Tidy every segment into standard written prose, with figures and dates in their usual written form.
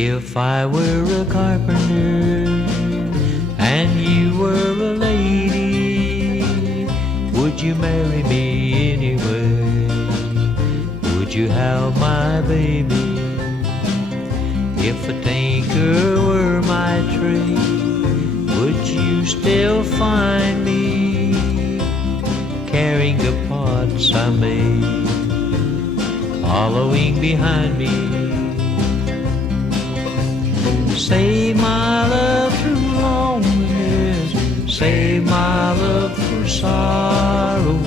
If I were a carpenter and you were a lady, would you marry me anyway? Would you have my baby? If a tinker were my trade, would you still find me carrying the pots I made, following behind me? Save my love through loneliness, save my love through sorrow.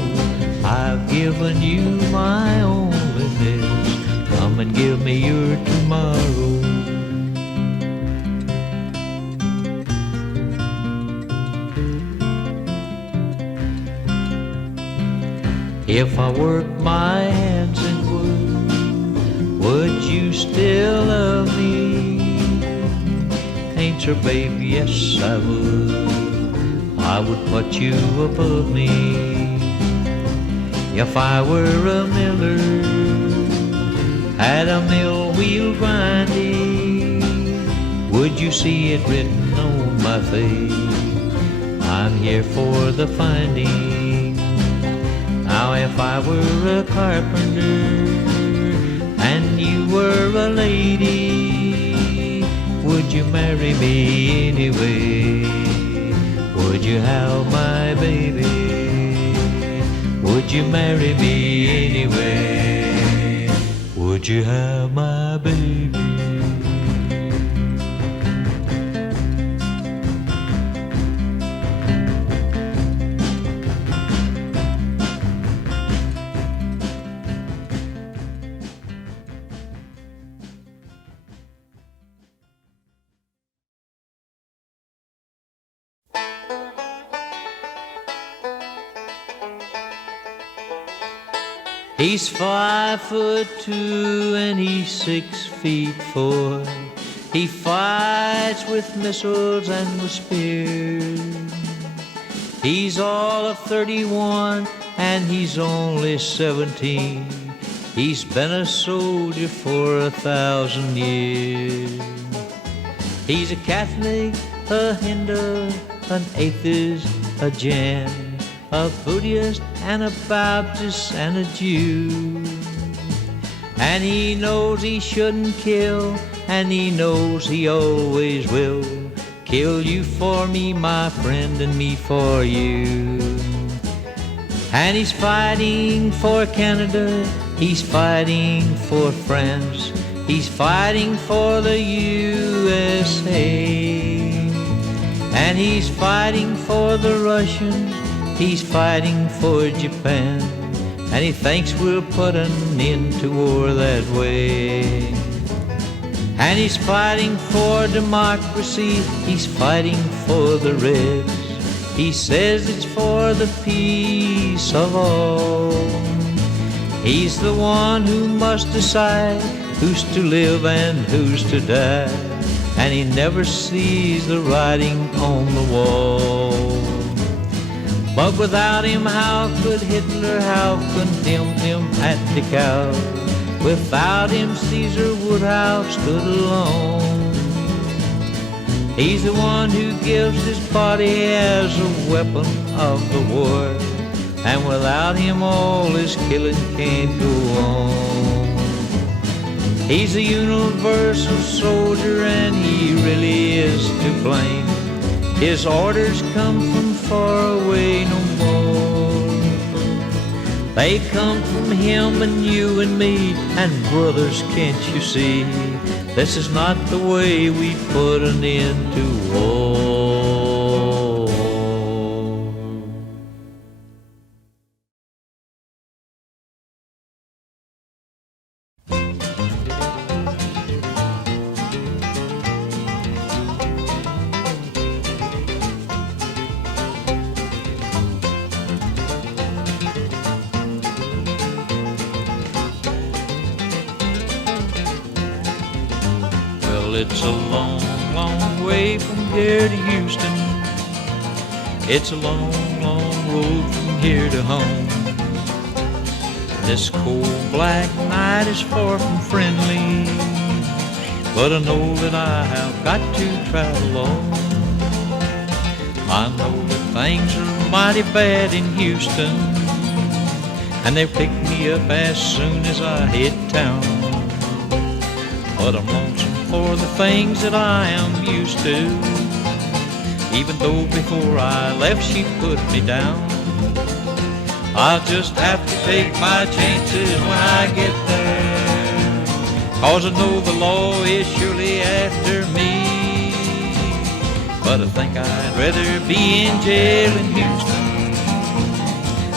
I've given you my onlyness, come and give me your tomorrow. If I worked my hands in would you still love me? Answer, baby, yes I would. I would put you above me. If I were a miller, had a mill wheel grinding, would you see it written on my face? I'm here for the finding. Now if I were a carpenter and you were a lady, would you marry me anyway? Would you have my baby? Would you marry me anyway? Would you have my baby? He's 5'2" and he's 6'4". He fights with missiles and with spears. He's all of 31 and he's only 17. He's been a soldier for 1,000 years. He's a Catholic, a Hindu, an atheist, a Jain, a Buddhist and a Baptist and a Jew. And he knows he shouldn't kill, and he knows he always will kill you for me, my friend, and me for you. And he's fighting for Canada, he's fighting for France, he's fighting for the USA. And he's fighting for the Russians, he's fighting for Japan, and he thinks we'll put an end to war that way. And he's fighting for democracy, he's fighting for the Reds. He says it's for the peace of all. He's the one who must decide who's to live and who's to die, and he never sees the writing on the wall. But without him, how could Hitler have condemned him at Dachau? Without him, Caesar would have stood alone. He's the one who gives his body as a weapon of the war, and without him, all this killing can't go on. He's a universal soldier, and he really is to blame. His orders come from far away no more. They come from him and you and me, and brothers, can't you see? This is not the way we put an end to war. It's a long, long way from here to Houston. It's a long, long road from here to home. This cold black night is far from friendly. but I know that I have got to travel on. I know that things are mighty bad in Houston, and they'll pick me up as soon as I hit town. But I'm lonesome for the things that I am used to, even though before I left she put me down. I'll just have to take my chances when I get there, 'cause I know the law is surely after me. But I think I'd rather be in jail in Houston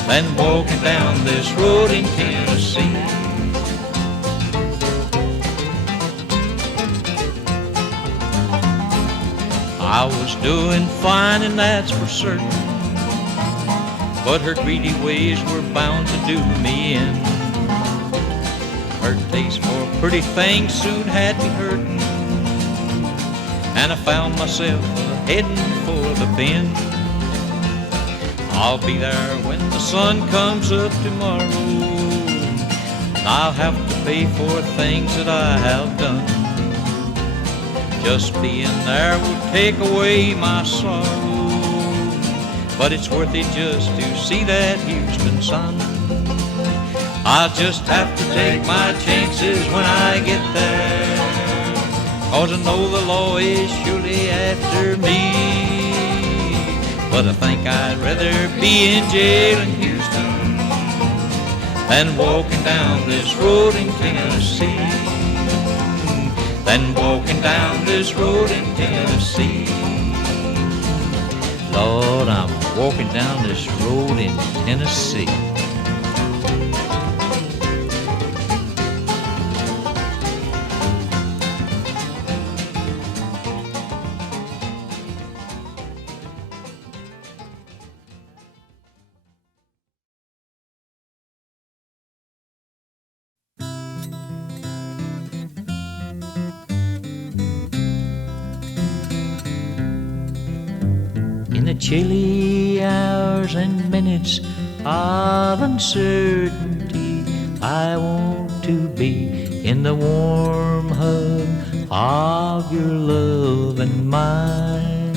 than walking down this road in Tennessee. I was doing fine and that's for certain, but her greedy ways were bound to do me in. Her taste for pretty things soon had me hurting, and I found myself heading for the bend. I'll be there when the sun comes up tomorrow, and I'll have to pay for things that I have done. Just being there will take away my sorrow, but it's worth it just to see that Houston sun. I'll just have to take my chances when I get there, 'cause I know the law is surely after me. But I think I'd rather be in jail in Houston than walking down this road in Tennessee, than walking down this road in Tennessee. Lord, I'm walking down this road in Tennessee. In the chilly hours and minutes of uncertainty, I want to be in the warm hug of your love and mine,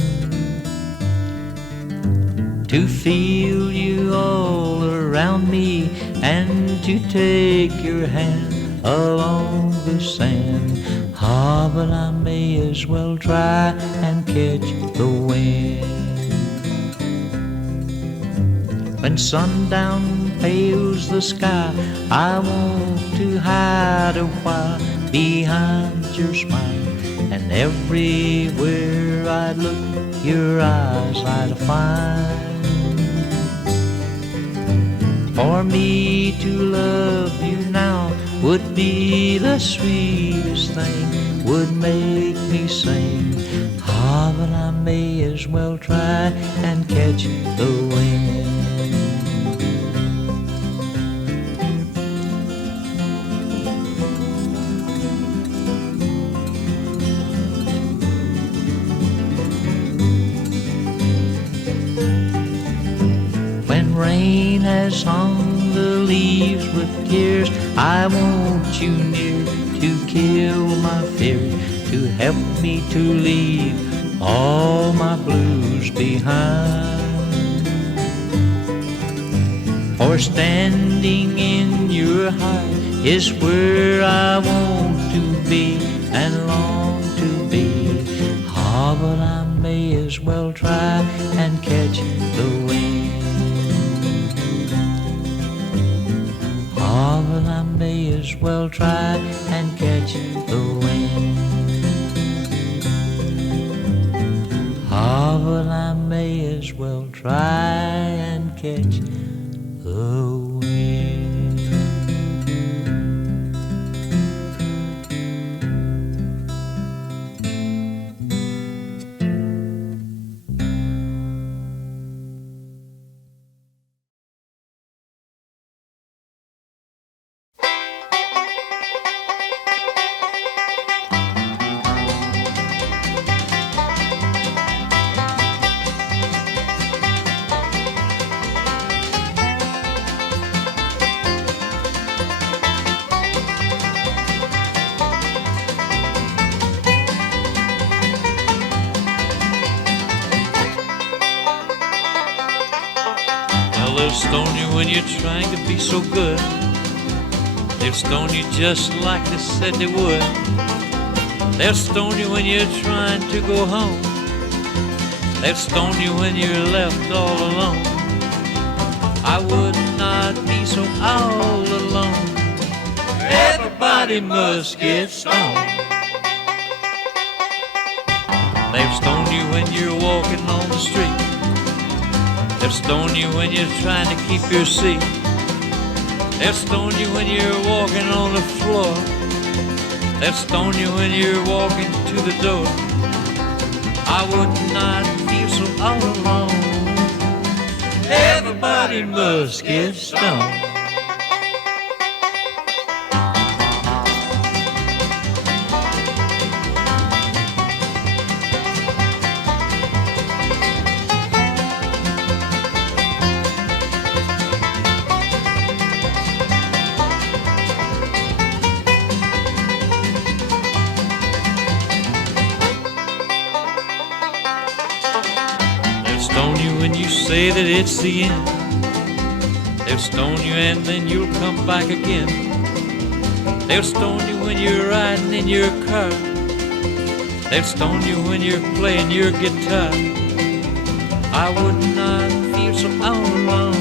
to feel you all around me and to take your hand along the sand. Ah, but I may as well try and catch the wind. When sundown pales the sky, I want to hide a while behind your smile, and everywhere I look, your eyes I'd find. For me to love you now would be the sweetest thing, would make me sing. Ah, but I may as well try and catch the wind. Rain has hung the leaves with tears, I want you near to kill my fear, to help me to leave all my blues behind. For standing in your heart is where I want to be and long to be. Ah, but I may as well try and catch the wind. Ah, but I may as well try and catch the wind. Ah, but I may as well try and catch the wind. stone you when you're trying to be so good. They'll stone you just like they said they would. They'll stone you when you're trying to go home. They'll stone you when you're left all alone. I would not be so all alone. Everybody must get stoned. They'll stone you when you're walking on the street. They'll stone you when you're trying to keep your seat. They'll stone you when you're walking on the floor. They'll stone you when you're walking to the door. I would not feel so all alone. Everybody must get stoned. Say that it's the end. They'll stone you and then you'll come back again. They'll stone you when you're riding in your car. They'll stone you when you're playing your guitar. I would not feel so all alone.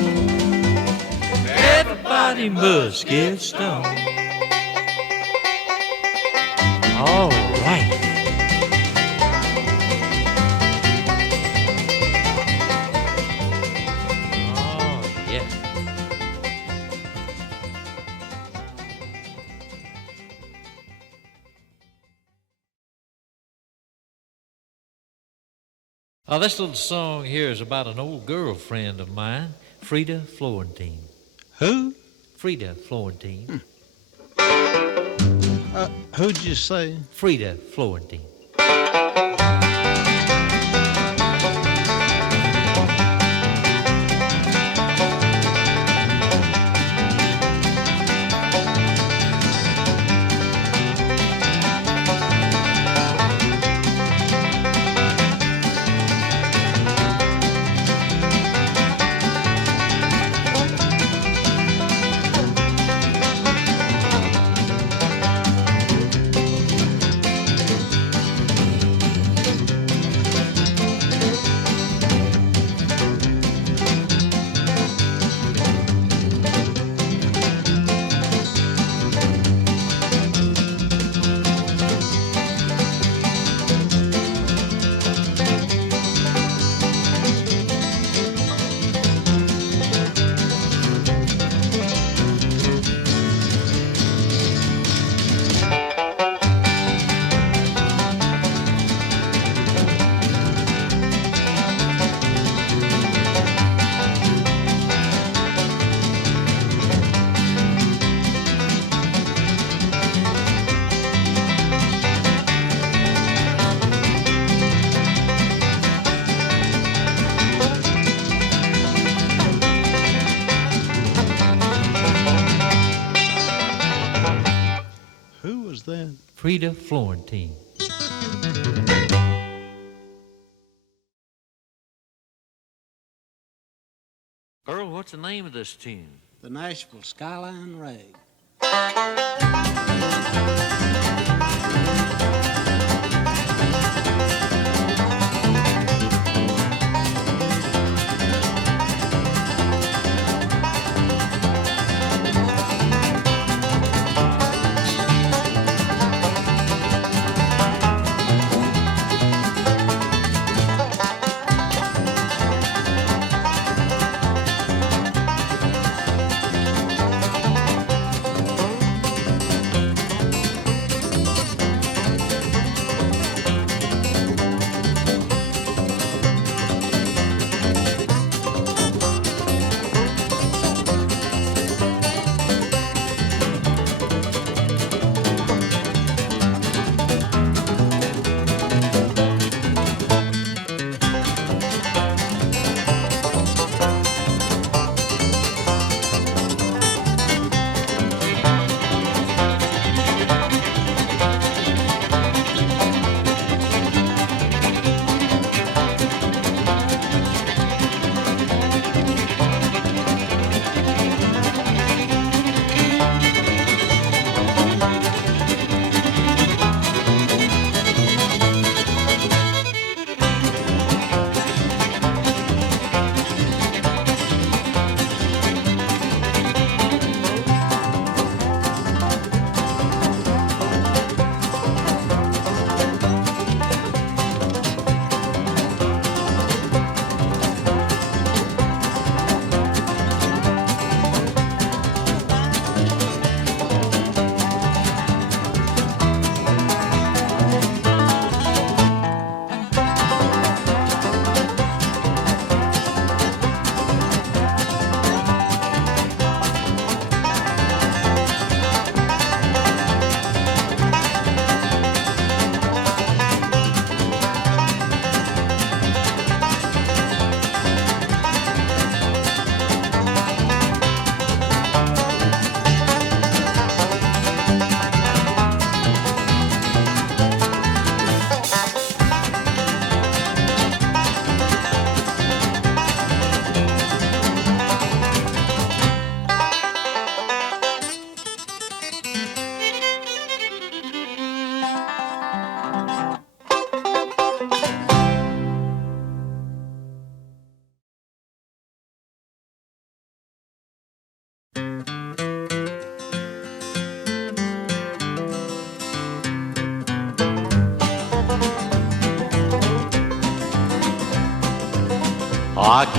Everybody must get stoned. All right. This little song here is about an old girlfriend of mine, Frieda Florentine. Who? Frieda Florentine. Who'd you say? Frieda Florentine. Frieda Florentine. Earl, what's the name of this tune? The Nashville Skyline Rag.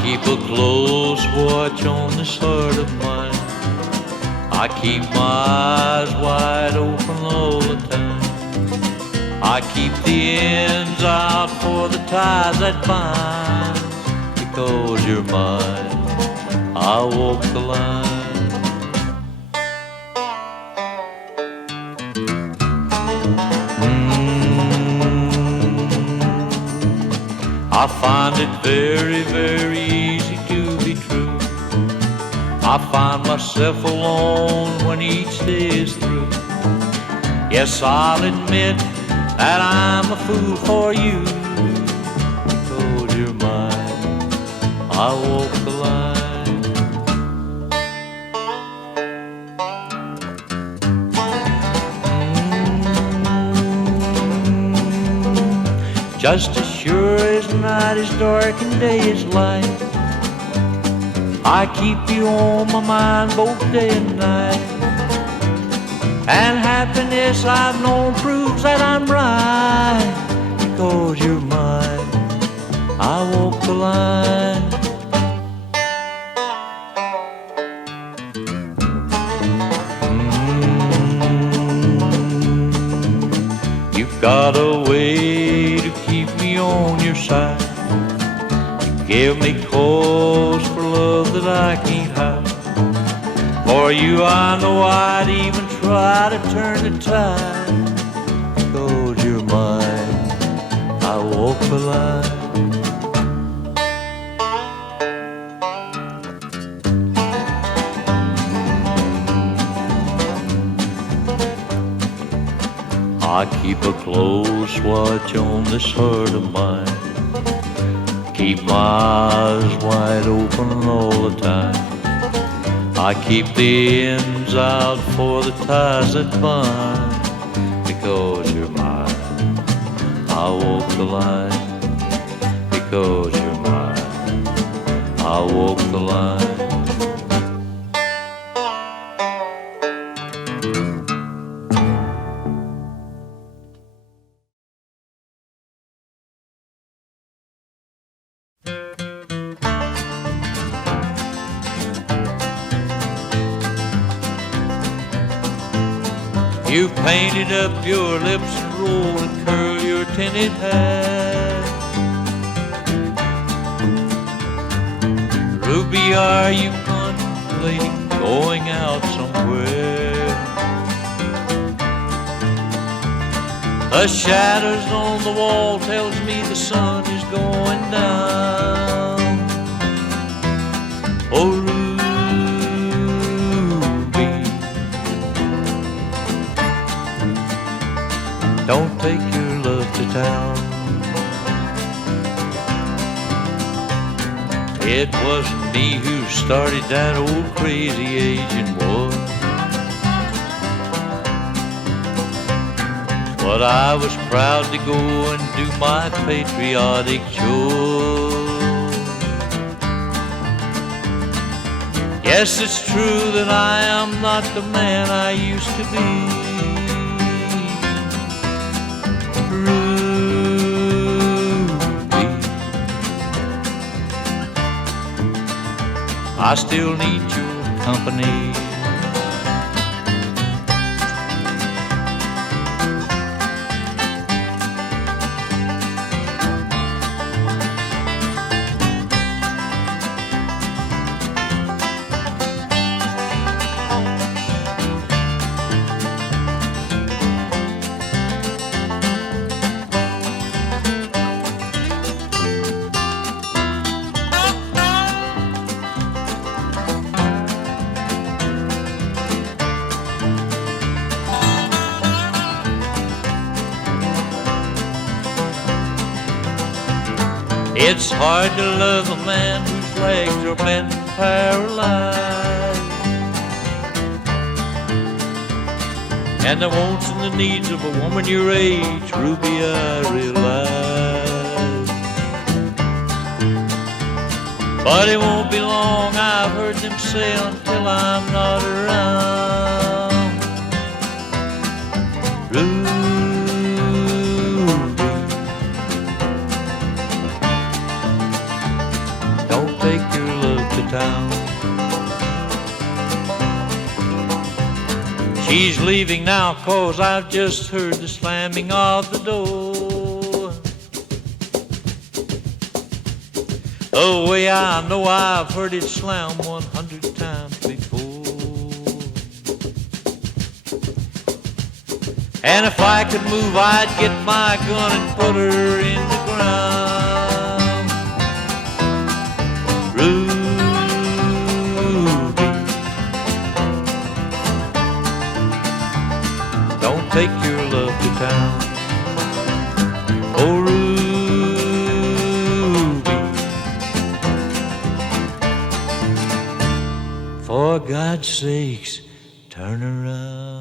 keep a close watch on this heart of mine. I keep my eyes wide open all the time. I keep the ends out for the ties that bind. Because you're mine, I walk the line. I find it very, very easy to be true. I find myself alone when each day is through. Yes, I'll admit that I'm a fool for you. Because you're mine, I walk the line. Just as sure as night is dark and day is light, I keep you on my mind both day and night. And happiness I've known proves that I'm right. Because you're mine, I walk the line. You've got a way to keep me on your side. You give me cause for love that I can't hide. For you I know I'd even try to turn the tide. Because you're mine, I walk the line. I keep a close watch on this heart of mine. Keep my eyes wide open all the time. I keep the ends out for the ties that bind. Because you're mine, I walk the line. Because you're mine, I walk the line. You painted up your lips and rolled and curled your tinted hair. Ruby, are you contemplating going out somewhere? The shadows on the wall tells me the sun is going down. Oh, don't take your love to town. It wasn't me who started that old crazy Asian war. But I was proud to go and do my patriotic chore. Yes, it's true that I am not the man I used to be. I still need your company. It's hard to love a man whose legs are bent and paralyzed, and the wants and the needs of a woman your age, Ruby, I realize. But it won't be long, I've heard them say, until I'm not around. Ruby, take She's leaving now 'cause I've just heard the slamming of the door. Oh, way I know I've heard it slam 100 times before. And if I could move, I'd get my gun and put her in the ground. Rudy, don't take your love to town. Oh, Rudy, for God's sakes, turn around.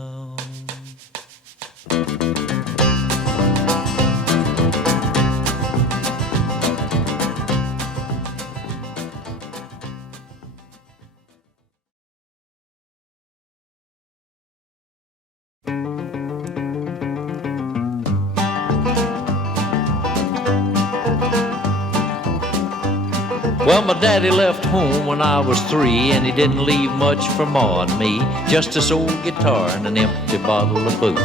Well, my daddy left home when I was 3, and he didn't leave much for Ma and me, just this old guitar and an empty bottle of booze.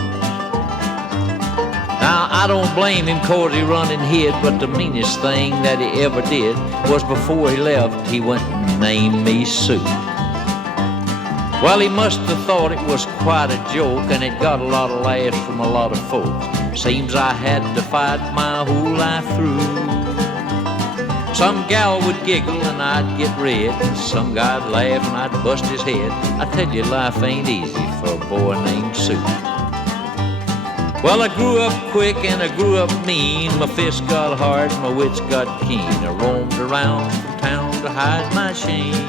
Now, I don't blame him 'cause he run and hid, but the meanest thing that he ever did was before he left, he went and named me Sue. Well, he must have thought it was quite a joke, and it got a lot of laughs from a lot of folks. Seems I had to fight my whole life through. Some gal would giggle and I'd get red, and some guy'd laugh and I'd bust his head. I tell you, life ain't easy for a boy named Sue. Well, I grew up quick and I grew up mean. My fists got hard, my wits got keen. I roamed around from town to hide my shame.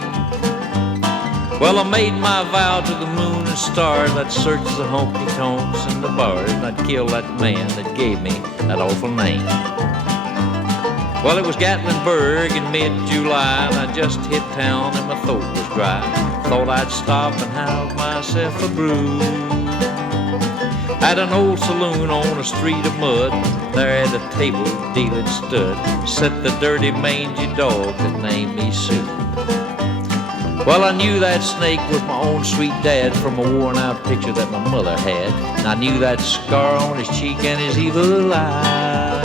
Well, I made my vow to the moon and stars, I'd search the honky-tonks and the bars, and I'd kill that man that gave me that awful name. Well, it was Gatlinburg in mid-July, and I just hit town and my throat was dry. Thought I'd stop and have myself a brew. At an old saloon on a street of mud, there at a table dealing stood, sat the dirty mangy dog that named me Sue. Well, I knew that snake was my own sweet dad from a worn-out picture that my mother had, and I knew that scar on his cheek and his evil eye.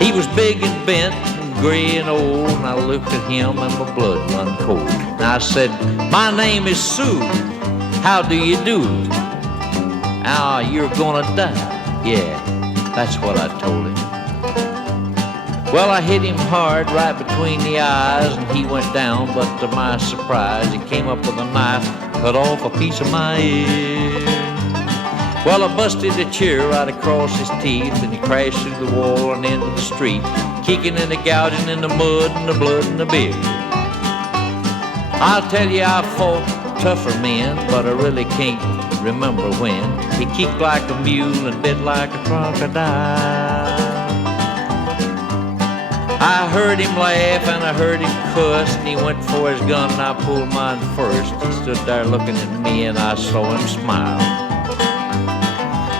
He was big and bent and gray and old, and I looked at him and my blood run cold. And I said, "My name is Sue. How do you do?" "Ah, you're gonna die." Yeah, that's what I told him. Well, I hit him hard right between the eyes, and he went down, but to my surprise, he came up with a knife, cut off a piece of my ear. Well, I busted a chair right across his teeth, and he crashed through the wall and into the street, kicking and gouging in the mud and the blood and the beer. I'll tell you, I fought tougher men, but I really can't remember when. He kicked like a mule and bit like a crocodile. I heard him laugh and I heard him cuss, and he went for his gun and I pulled mine first. He stood there looking at me and I saw him smile.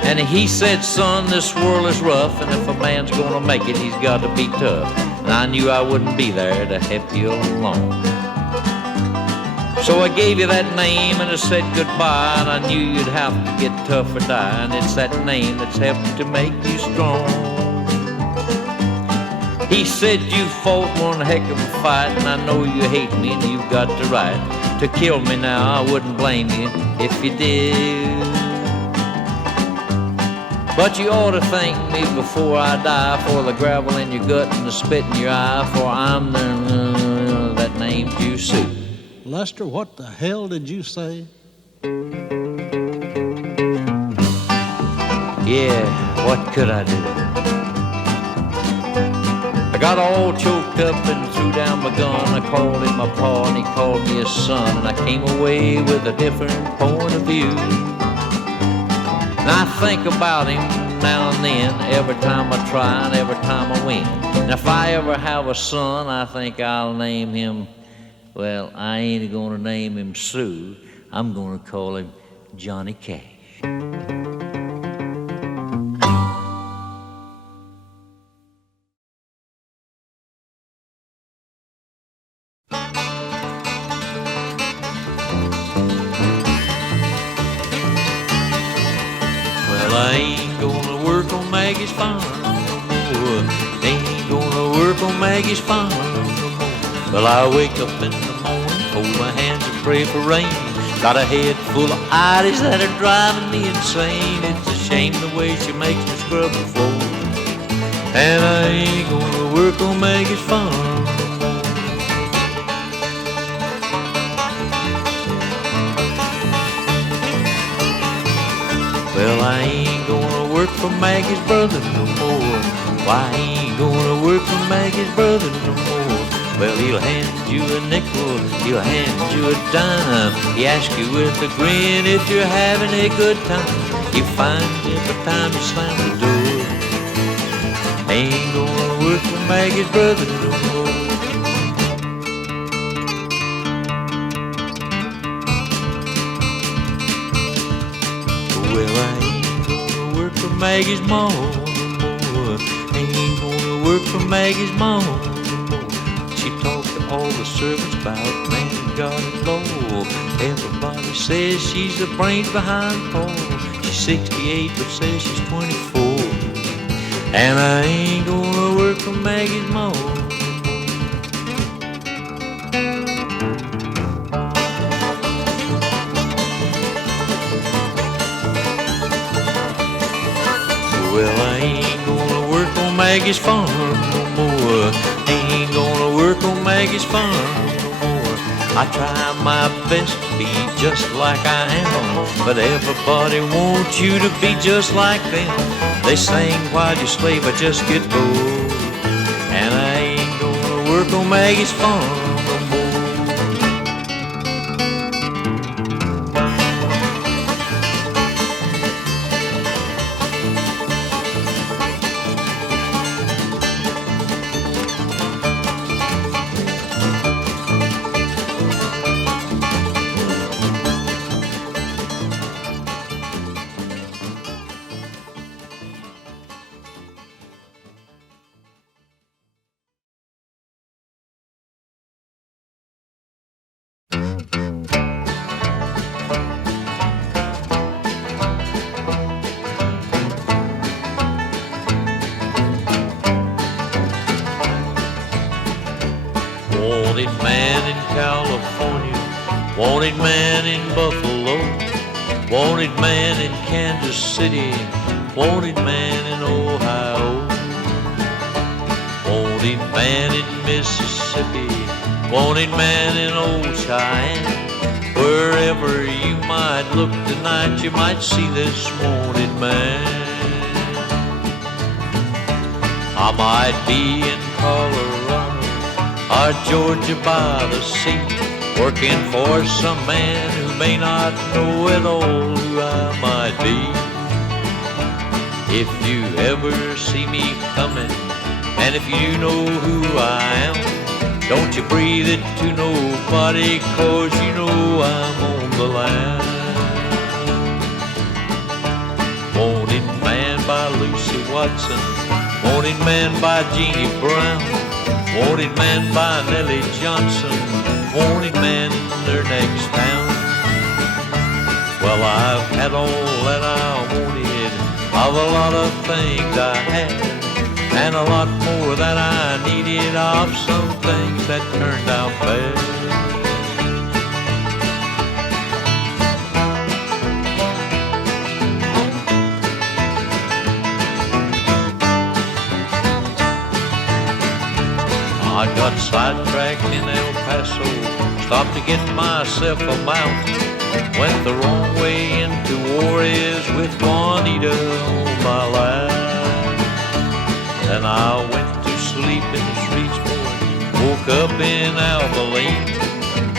And he said, "Son, this world is rough, and if a man's gonna make it, he's got to be tough." And I knew I wouldn't be there to help you along. So I gave you that name and I said goodbye, and I knew you'd have to get tough or die, and it's that name that's helped to make you strong. He said, "You fought one heck of a fight, and I know you hate me and you've got the right to kill me now. I wouldn't blame you if you did. But you ought to thank me before I die for the gravel in your gut and the spit in your eye, for I'm the that named you Sue." Lester, what the hell did you say? Yeah, what could I do? I got all choked up and threw down my gun. I called him my pa and he called me his son, and I came away with a different point of view. And I think about him now and then, every time I try and every time I win. And if I ever have a son, I think I'll name him, well, I ain't gonna name him Sue. I'm gonna call him Johnny Cash. I ain't gonna work on Maggie's farm no more. Ain't gonna work on Maggie's farm no more. Well, I wake up in the morning, hold my hands and pray for rain. Got a head full of ideas that are driving me insane. It's a shame the way she makes me scrub the floor. And I ain't gonna work on Maggie's farm no more. Well, I ain't gonna work for Maggie's brother no more. Why I ain't gonna work for Maggie's brother no more? Well, he'll hand you a nickel, he'll hand you a dime. He asks you with a grin if you're having a good time. He finds you every time you slam the door. Ain't gonna work for Maggie's brother no more. Well, I ain't gonna work for Maggie's mom no more. Ain't gonna work for Maggie's mom no more. She talked to all the servants about man, God, and Lord. Everybody says she's the brains behind Paul. She's 68 but says she's 24. And I ain't gonna work for Maggie's mom. Well, I ain't gonna work on Maggie's farm no more. Ain't gonna work on Maggie's farm no more. I try my best to be just like I am, but everybody wants you to be just like them. They sing while you slave, I just get bored. And I ain't gonna work on Maggie's farm no more. Wanted man in California, wanted man in Buffalo, wanted man in Kansas City, wanted man in Ohio, wanted man in Mississippi, wanted man in old Cheyenne. Wherever you might look tonight, you might see this wanted man. I might be in Colorado or Georgia by the sea, working for some man who may not know at all who I might be. If you ever see me coming, and if you know who I am, don't you breathe it to nobody, 'cause you know I'm on the line. Wanted man by Lucy Watson, wanted man by Jeannie Brown, wanted man by Nellie Johnson, wanted man in their next town. Well, I've had all that I wanted of a lot of things I had, and a lot more that I needed of some things that turned out bad. I got sidetracked in El Paso, stopped to get myself a mount, went the wrong way into Juarez with Juanita on my lap. Then I went to sleep in the streets, boy, woke up in Abilene,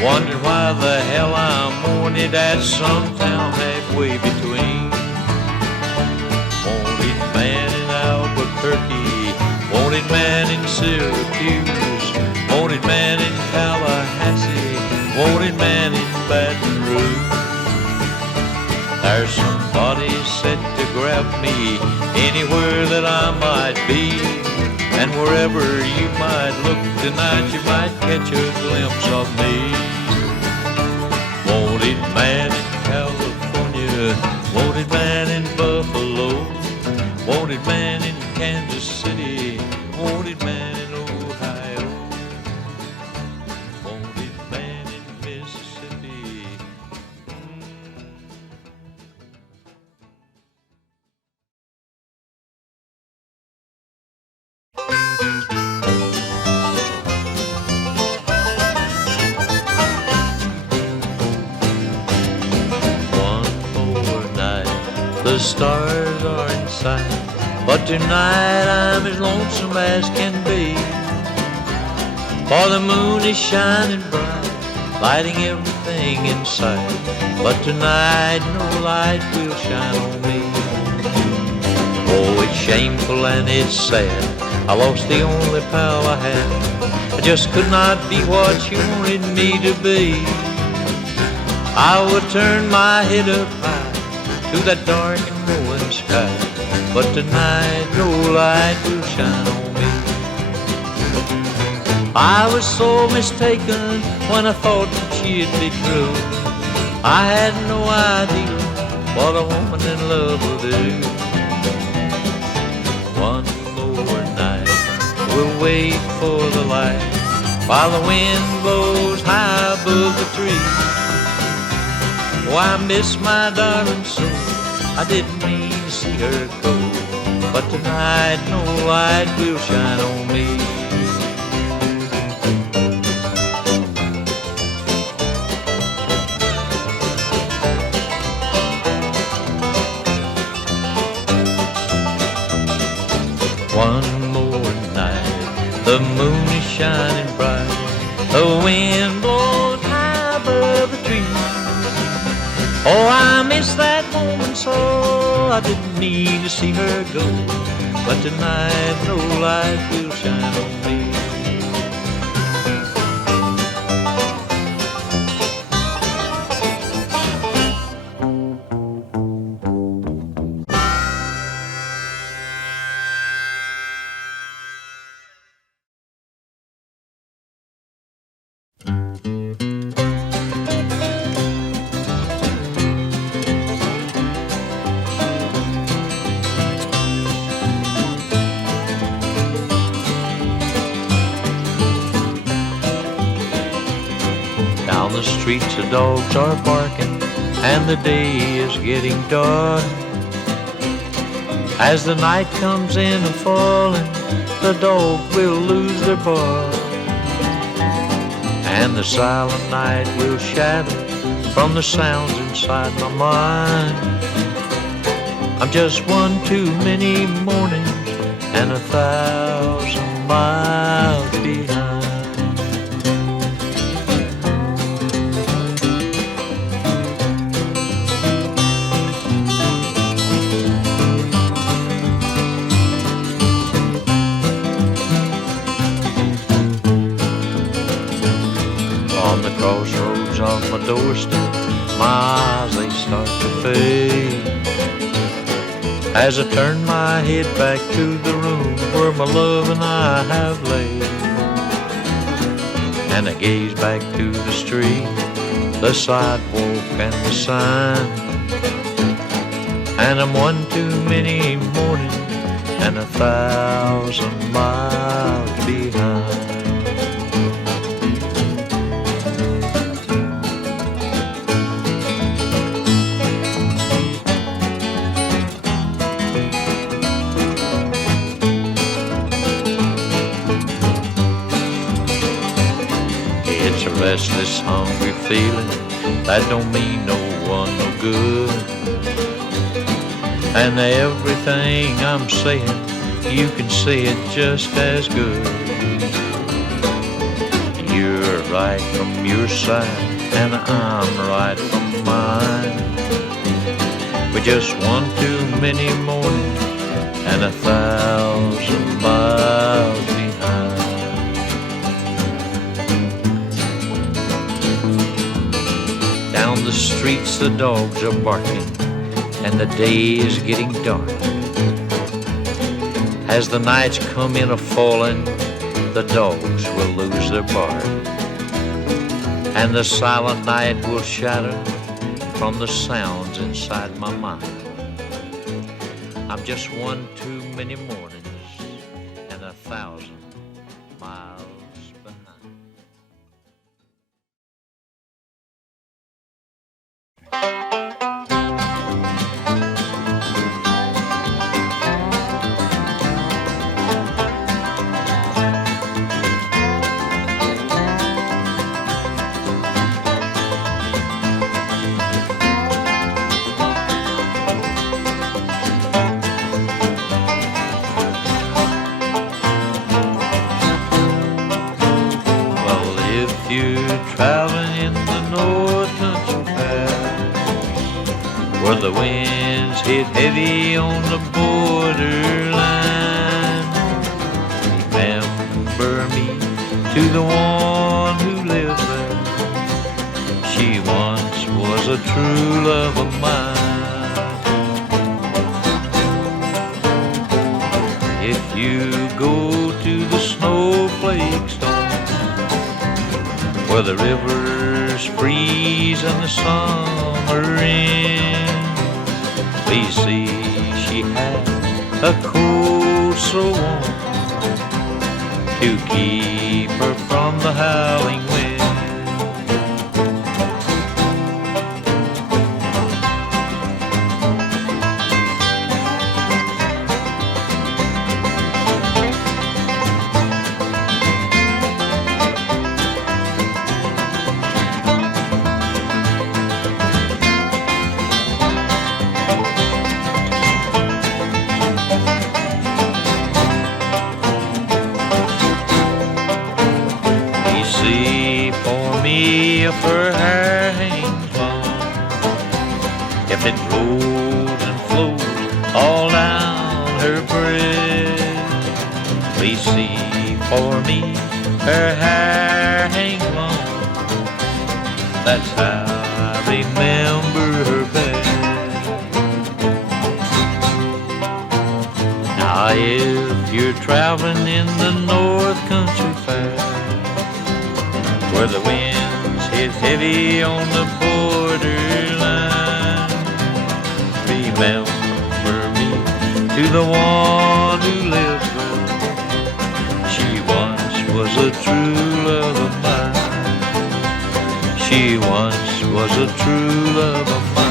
wondering why the hell I'm wanted at some town halfway between. Wanted man in Albuquerque, wanted man in Syracuse, wanted man in Tallahassee, wanted man in Baton Rouge. There's somebody set to grab me anywhere that I might be, and wherever you might look tonight, you might catch a glimpse of me. Wanted man in California, wanted man in Buffalo, the stars are in sight. But tonight I'm as lonesome as can be, for the moon is shining bright, lighting everything in sight. But tonight no light will shine on me. Oh, it's shameful and it's sad, I lost the only pal I had. I just could not be what she wanted me to be. I would turn my head up high to that dark and rolling sky, but tonight no light will shine on me. I was so mistaken when I thought that she'd be true. I had no idea what a woman in love will do. One more night we'll wait for the light, while the wind blows high above the trees. Oh, I miss my darling so, I didn't mean to see her go, but tonight no light will shine on me. One more night, the moon is shining bright, the wind blows high above the trees. Oh, I miss that woman so, I didn't mean to see her go, but tonight no light will shine on me. Down the streets the dogs are barking, and the day is getting dark. As the night comes in and falling, the dog will lose their bark, and the silent night will shatter from the sounds inside my mind. I'm just one too many mornings and 1,000 miles behind. On the crossroads of my doorstep, my eyes they start to fade, as I turn my head back to the room where my love and I have laid, and I gaze back to the street, the sidewalk and the sign, and I'm one too many mornings and 1,000 miles behind. It's a restless, hungry feeling that don't mean no one no good, and everything I'm saying, you can say it just as good. You're right from your side, and I'm right from mine. We're just one too many mornings and 1,000 miles behind. Down the streets the dogs are barking, and the day is getting dark. As the nights come in a-falling, the dogs will lose their bark, and the silent night will shatter from the sounds inside my mind. I'm just one too many mornings and 1,000 miles behind. where the winds hit heavy on the borderline. Remember me to the one who lived there. She once was a true love of mine. If you go to the snowflake storm, where the rivers freeze and the summer ends, please see she had a coat so warm to keep her from the howling wind. If her hair hangs long, if it rolls and flows all down her breast, please see for me her hair hangs long. That's how I remember her best. Now if you're traveling in the North Country Fair, where the wind hit heavy on the borderline, remember me to the one who lives there. She once was a true love of mine. She once was a true love of mine.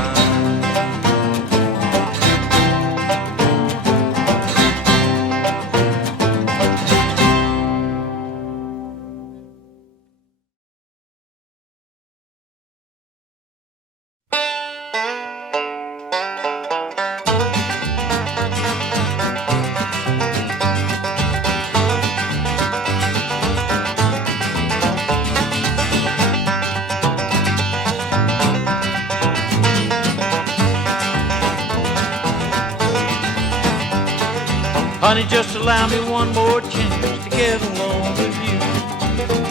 Honey, just allow me one more chance to get along with you.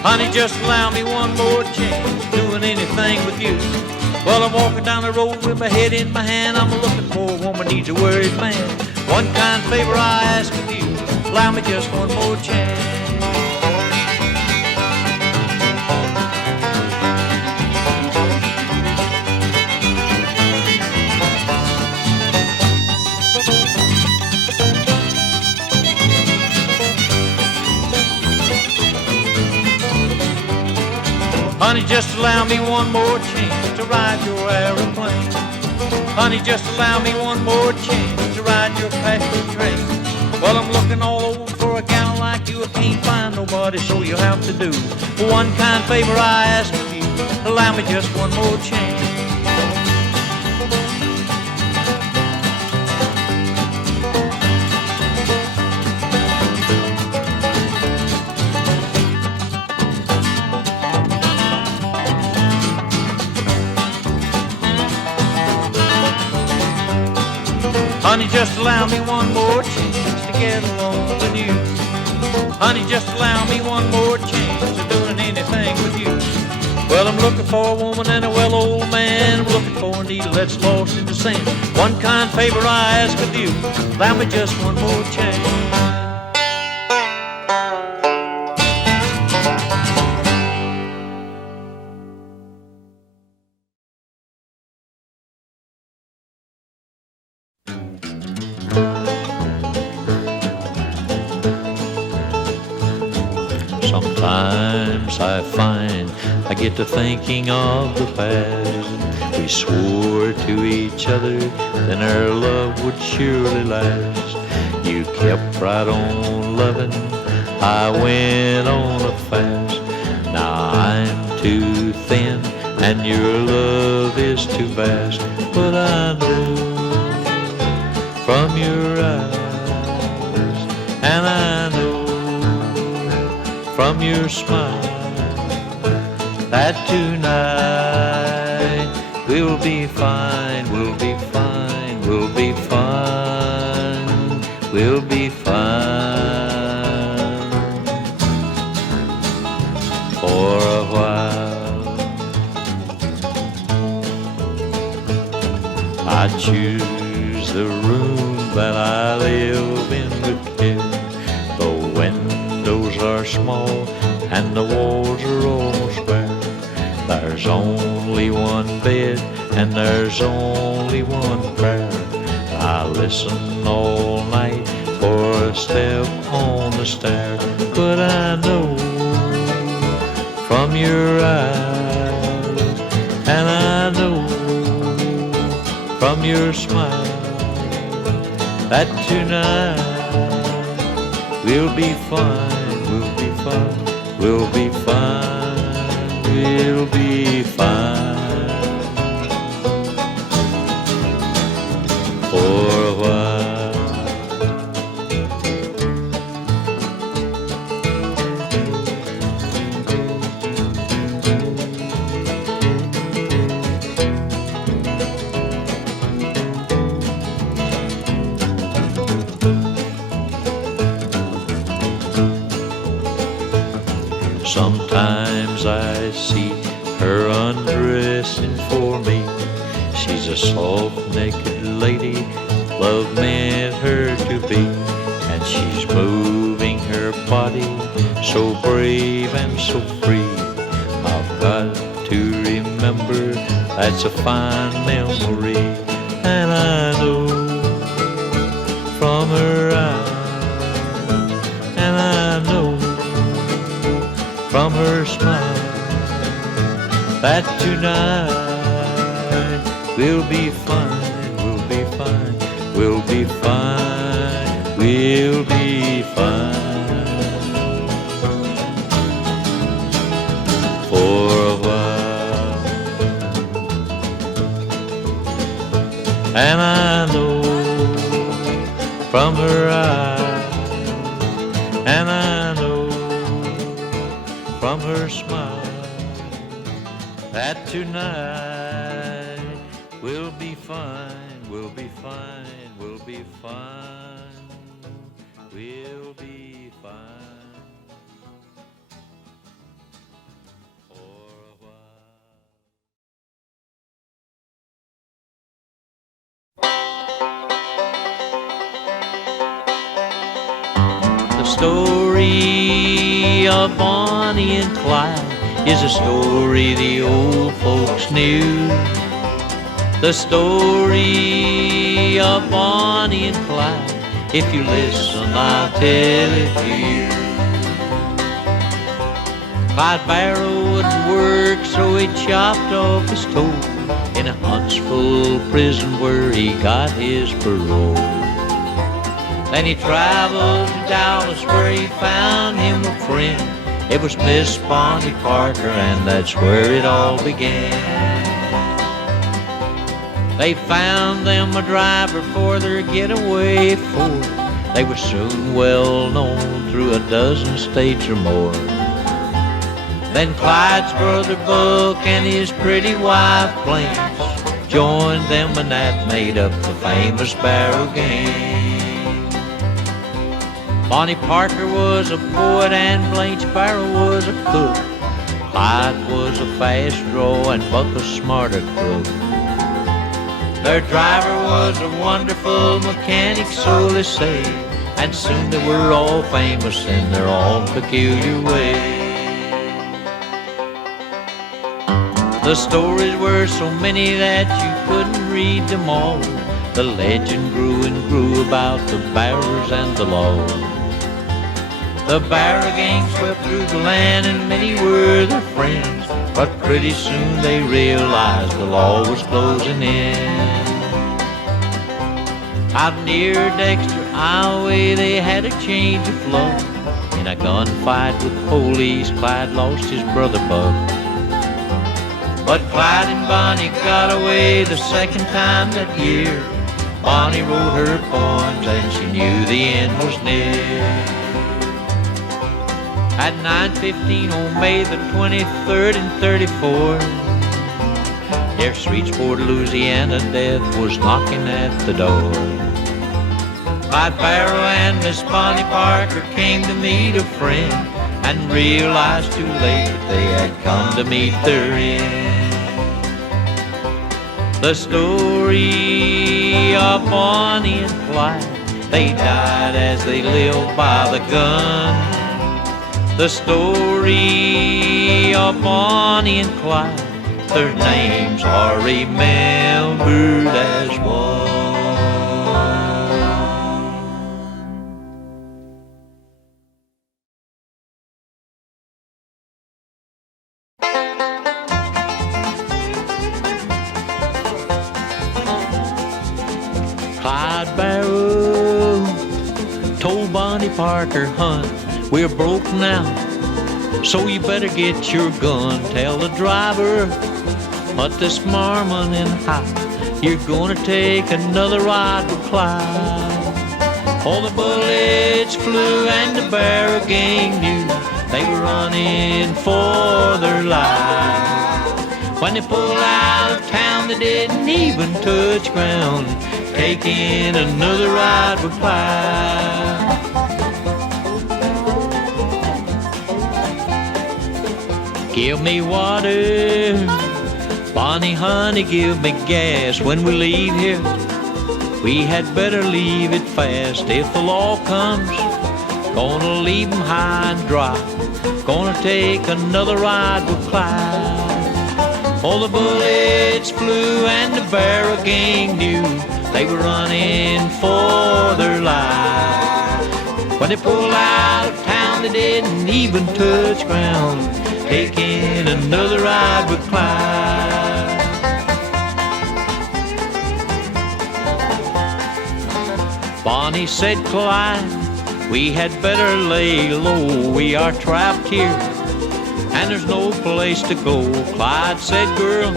Honey, just allow me one more chance doing anything with you. Well, I'm walking down the road with my head in my hand. I'm looking for a woman needs a worried man. One kind favor I ask of you, allow me just one more chance. Honey, just allow me one more chance to ride your aeroplane. Honey, just allow me one more chance to ride your passenger train. Well, I'm looking all over for a gal like you. I can't find nobody, so you'll have to do one kind favor I ask of you, allow me just one more chance. Honey, just allow me one more chance to get along with you. Honey, just allow me one more chance of doing anything with you. Well, I'm looking for a woman and a well old man. I'm looking for a needle that's lost in the sand. One kind favor I ask of you, allow me just one more chance. Sometimes I find I get to thinking of the past. We swore to each other then our love would surely last. You kept right on loving, I went on a fast. Now I'm too thin and your love is too vast. But I know from your eyes, and I know from your smile, that tonight we'll we'll be fine, we'll be fine, we'll be fine, we'll be fine for a while. I choose the room that I live in with care. The windows are small and the walls are almost bare. There's only one bed and there's only one prayer. I listen all night for a step on the stair, but I know from your eyes, and I know from your smile, that tonight we'll be fine, we'll be fine, we'll be fine, we'll be fine for a while. Sometimes I see her undressing for me. She's a soft, naked lady love meant her to be, and she's moving her body so brave and so free. I've got to remember that's a fine memory, and I know from her eyes, and I know from her smile, that tonight we'll be fine, we'll be fine, we'll be fine, we'll be fine for a while. And I know from her eyes, and I know from her smile, that tonight we'll be fine, we'll be fine, we'll be fine, we'll be fine for a while. The story of Bonnie and Clyde is a story the old folks knew. The story of Bonnie and Clyde, if you listen, I'll tell it here. Clyde Barrow wouldn't work, so he chopped off his toe in a Huntsville prison where he got his parole. Then he traveled to Dallas where he found him a friend. It was Miss Bonnie Parker, and that's where it all began. They found them a driver for their getaway Ford. They were soon well known through a dozen states or more. Then Clyde's brother Buck and his pretty wife Blanche joined them, and that made up the famous Barrow gang. Bonnie Parker was a poet and Blanche Barrow was a cook. Clyde was a fast draw and Buck a smarter crook. Their driver was a wonderful mechanic, so they say, and soon they were all famous in their own peculiar way. The stories were so many that you couldn't read them all. The legend grew and grew about the Barrows and the law. The Barrow gang swept through the land and many were their friends, but pretty soon they realized the law was closing in. Out near Dexter, Iowa, they had a change of flow. In a gunfight with police, Clyde lost his brother Buck. But Clyde and Bonnie got away the second time that year. Bonnie wrote her poems and she knew the end was near. At 9:15 on May the 23rd in 34, Yes, Reachport, Louisiana, death was knocking at the door. Clyde Barrow and Miss Bonnie Parker came to meet a friend and realized too late that they had come to meet their end. The story of Bonnie and Clyde, they died as they lived by the gun. The story of Bonnie and Clyde, their names are remembered as one. Clyde Barrow told Bonnie Parker, "Hun, we're broke now, so you better get your gun. Tell the driver, put this marmon in high. You're gonna take another ride with Clyde." All the bullets flew and the Barrow gang knew they were running for their lives. When they pulled out of town, they didn't even touch ground, taking another ride with Clyde. Give me water, Bonnie, honey, give me gas. When we leave here, we had better leave it fast. If the law comes, gonna leave 'em high and dry, gonna take another ride with Clyde. All the bullets flew and the Barrow gang knew they were running for their lives. When they pulled out of town, they didn't even touch ground, taking another ride with Clyde. Bonnie said, "Clyde, we had better lay low. We are trapped here and there's no place to go." Clyde said, "Girl,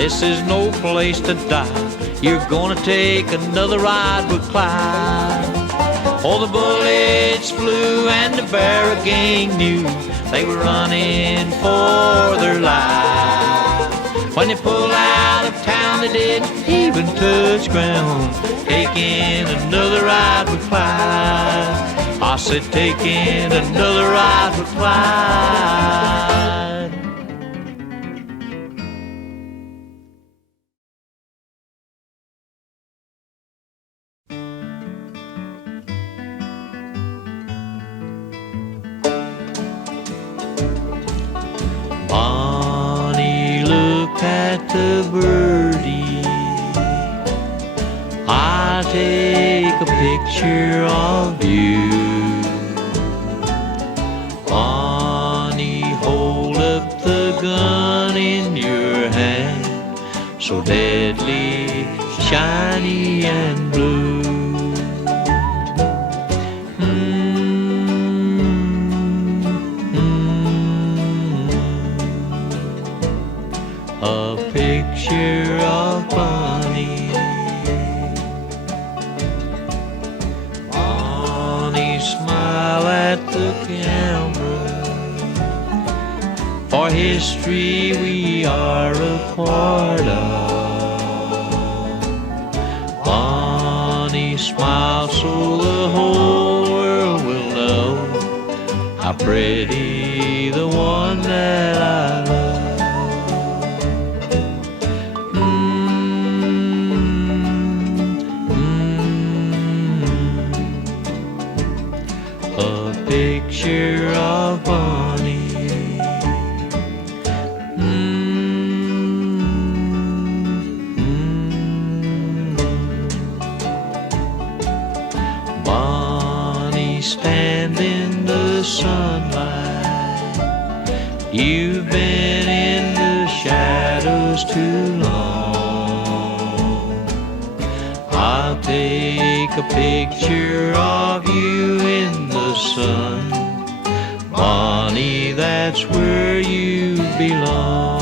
this is no place to die. You're gonna take another ride with Clyde." All the bullets flew and the Barrow gang knew they were running for their lives. When they pulled out of town, they didn't even touch ground, taking another ride with Clyde. I said, taking another ride with Clyde. Bonnie looked at the birdie. I take a picture of you. Bonnie, hold up the gun in your hand, so deadly, shiny and blue. A picture of Bonnie. Bonnie, smile at the camera. For history we are a part of. Bonnie, smile so the whole world will know how pretty the one that I love. Picture of Bonnie. Bonnie, stand in the sunlight. You've been in the shadows too long. I'll take a picture of you in the sun. Bonnie, that's where you belong.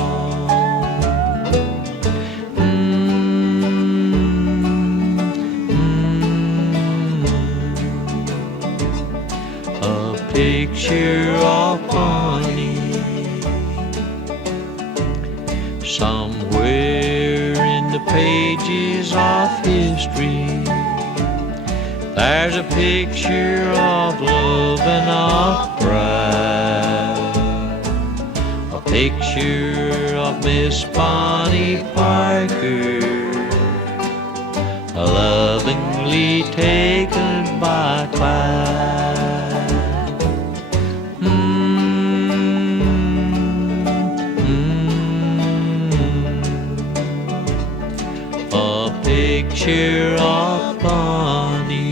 A picture of Bonnie. Somewhere pages of history. There's a picture of love and of pride, a picture of Miss Bonnie Parker, lovingly taken by Clyde. A picture of Bonnie.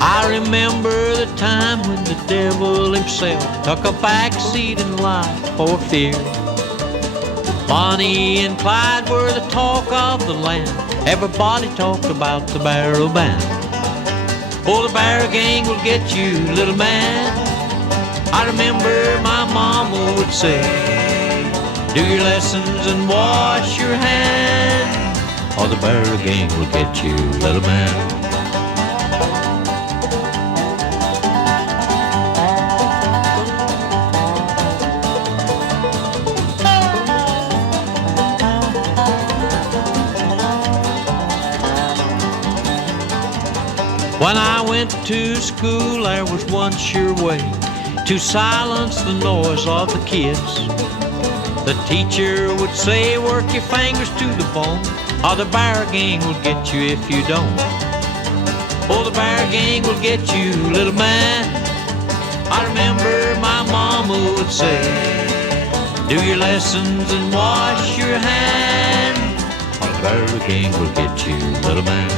I remember the time when the devil himself took a back seat in life for fear. Bonnie and Clyde were the talk of the land. Everybody talked about the Barrow band. Oh, the Barrow gang will get you, little man. I remember my mama would say, do your lessons and wash your hands, or the Barrow gang will get you, little man. When I went to school, there was one sure way to silence the noise of the kids. The teacher would say, work your fingers to the bone, or the Barrow gang will get you if you don't. Oh, the Barrow gang will get you, little man. I remember my mama would say, do your lessons and wash your hands, or the Barrow gang will get you, little man.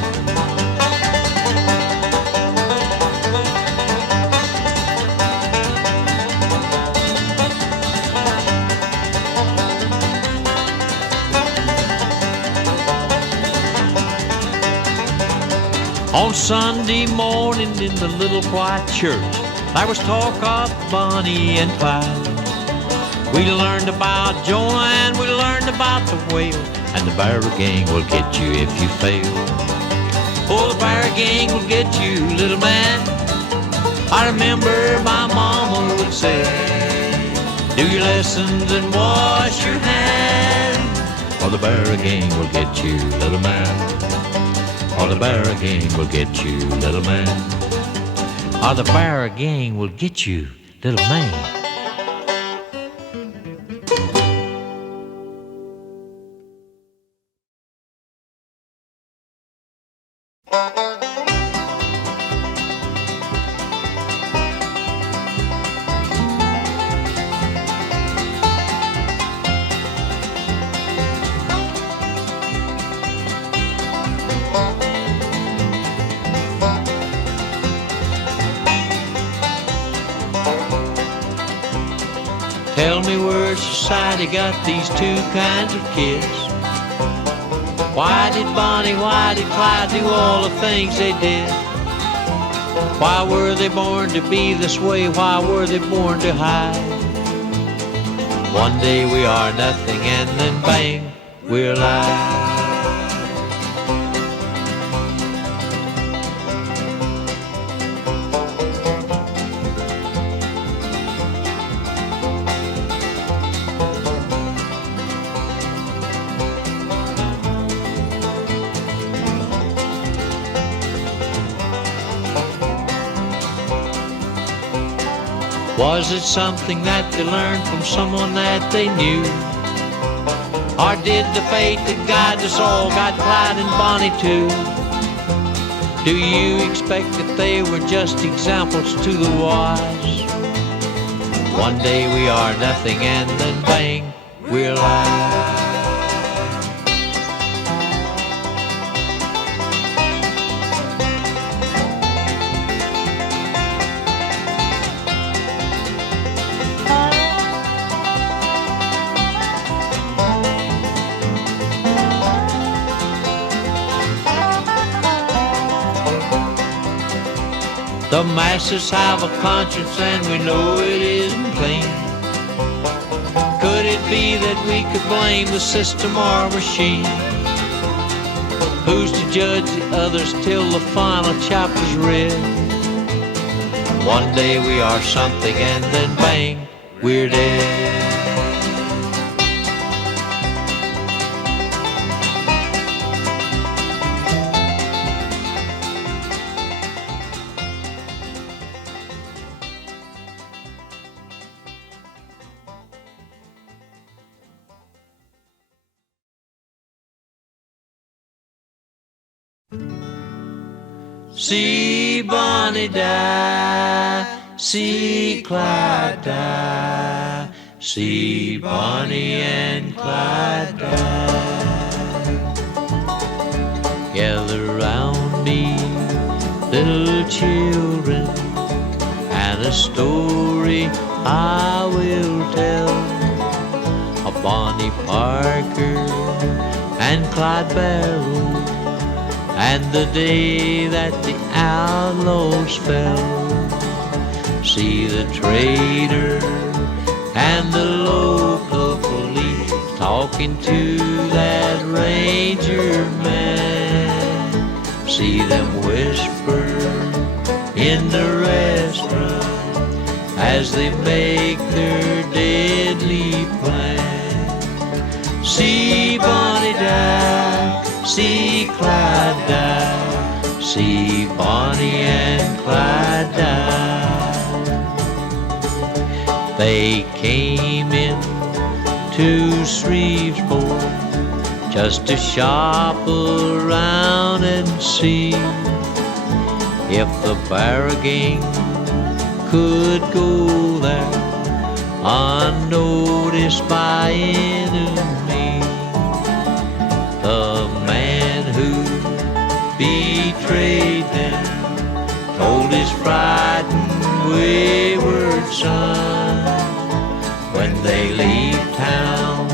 On Sunday morning in the little white church, there was talk of Bonnie and Clyde. We learned about Jonah and we learned about the whale, and the Barrow gang will get you if you fail. Oh, the Barrow gang will get you, little man. I remember my mama would say, do your lessons and wash your hands, or the Barrow gang will get you, little man. Or the Barrow gang will get you, little man. Or the Barrow gang will get you, little man. Tell me where society got these two kinds of kids. Why did Bonnie, why did Clyde do all the things they did? Why were they born to be this way? Why were they born to hide? One day we are nothing and then bang, we're alive. Was it something that they learned from someone that they knew? Or did the fate that guides us all guide Clyde and Bonnie too? Do you expect that they were just examples to the wise? One day we are nothing and then bang, we're alive. The masses have a conscience and we know it isn't clean. Could it be that we could blame the system or machine? Who's to judge the others till the final chapter's read? One day we are something and then bang, we're dead. See Bonnie die, see Clyde die, see Bonnie and Clyde die. Gather round me, little children, and a story I will tell of Bonnie Parker and Clyde Barrow, and the day that the outlaws fell. See the trader and the local police talking to that ranger man. See them whisper in the restaurant as they make their deadly plan. See Bonnie die, see Clyde die, see Bonnie and Clyde die. They came in to Shreveport just to shop around and see if the Barrow gang could go there unnoticed by enemy. The man who betrayed them told his frightened wayward son, when they leave town,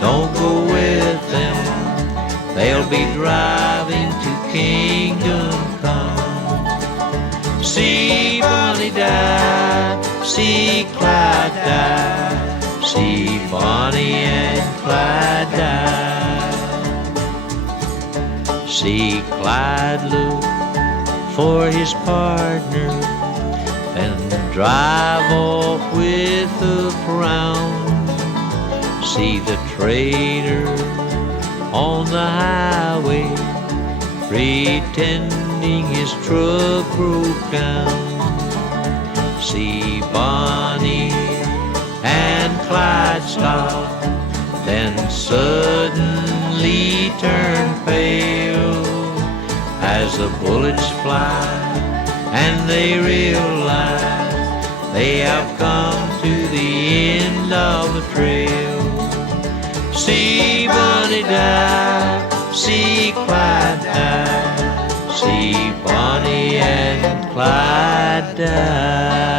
don't go with them, they'll be driving to Kingdom Come. See Bonnie die, see Clyde die, see Bonnie and Clyde die. See Clyde look for his partner and drive off with a frown. See the trader on the highway pretending his truck broke down. See Bonnie and Clyde stop, then suddenly turn pale as the bullets fly and they realize they have come to the end of the trail. See Bonnie die, see Clyde die, see Bonnie and Clyde die.